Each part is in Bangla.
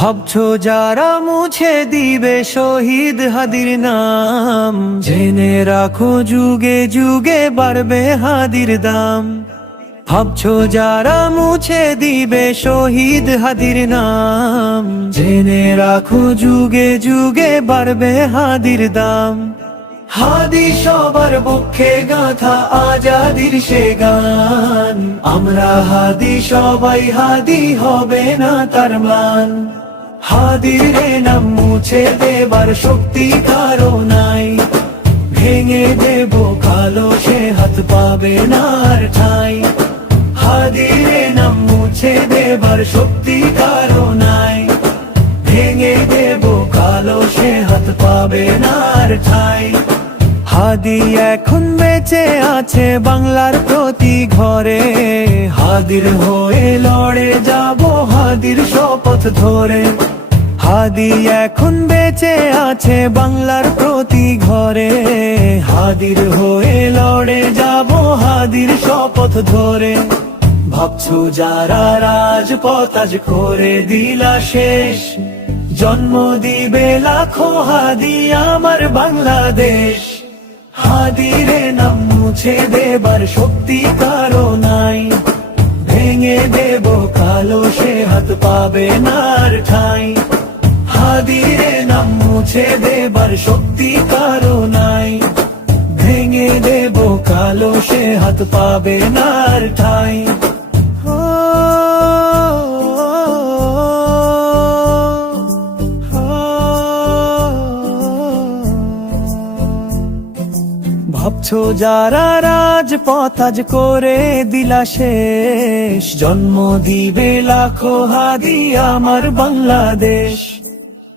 ভাবছো যারা মুছে দিবে শহীদ হাদির নাম, জেনে রাখো যুগে যুগে বাড়বে হাদির দাম। ভাবছো যারা মুছে দিবে শহীদ হাদির নাম, জেনে রাখো যুগে যুগে বাড়বে হাদির দাম। হাদি সবার পক্ষে গাথা আজাদির সে গান, আমরা হাদি সবাই হাদি হবে না তার মান। হাদির নাম মুছে দেবার শক্তি কারো নাই, ভেঙে দেব কালো সে হাত পাবে না আর ঠাই। হাদির নাম মুছে দেবার শক্তি কারো নাই, ভেঙে দেব কালো সে হাত পাবে না আর ঠাই। হাদি এখন বেঁচে আছে বাংলার প্রতি ঘরে, হাদির হয়ে লড়ে যাব হাদির শপথ ধরে। হাদি এখন বেঁচে আছে বাংলার প্রতি ঘরে, হাদির হয়ে লড়ে যাব হাদির শপথ ধরে। ভাবছো যারা রাজপথ আজ করে দিলা শেষ, জন্ম দিবে লাখো হাদি আমার বাংলাদেশ। হাদির নাম মুছে দেবার শক্তি কারো নাই, ভেঙে দেব কালো সে হাত পাবে না আর ঠাই। হাদির নাম মুছে দেবার শক্তি কারো নাই, ভেঙে দেব কালো সে হাত পাবে না আর ঠাই। ভাবছো যারা রাজপথ আজ করে দিলা শেষ, জন্ম দিবে লাখো হাদি আমার বাংলাদেশ।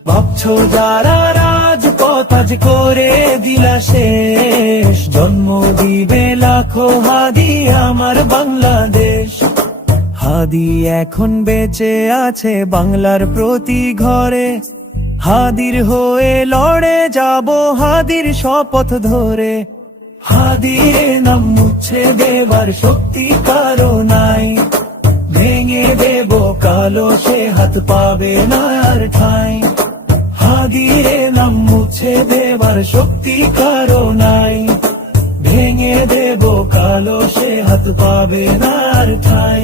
ভাবছো যারা রাজপথ আজ করে দিলা শেষ, জন্ম দিবে লাখো হাদি আমার বাংলাদেশ। হাদি এখন বেঁচে আছে বাংলার প্রতি ঘরে, হাদির হয়ে লড়ে যাব হাদির শপথ ধরে। হাদির নাম মুছে দেবার শক্তি কারো নাই, ভেঙে দেব কালো সে হাত পাবে না আর ঠাই। হাদির নাম মুছে দেবার শক্তি কারো নাই, ভেঙে দেব কালো সে হাত পাবে না আর ঠাই।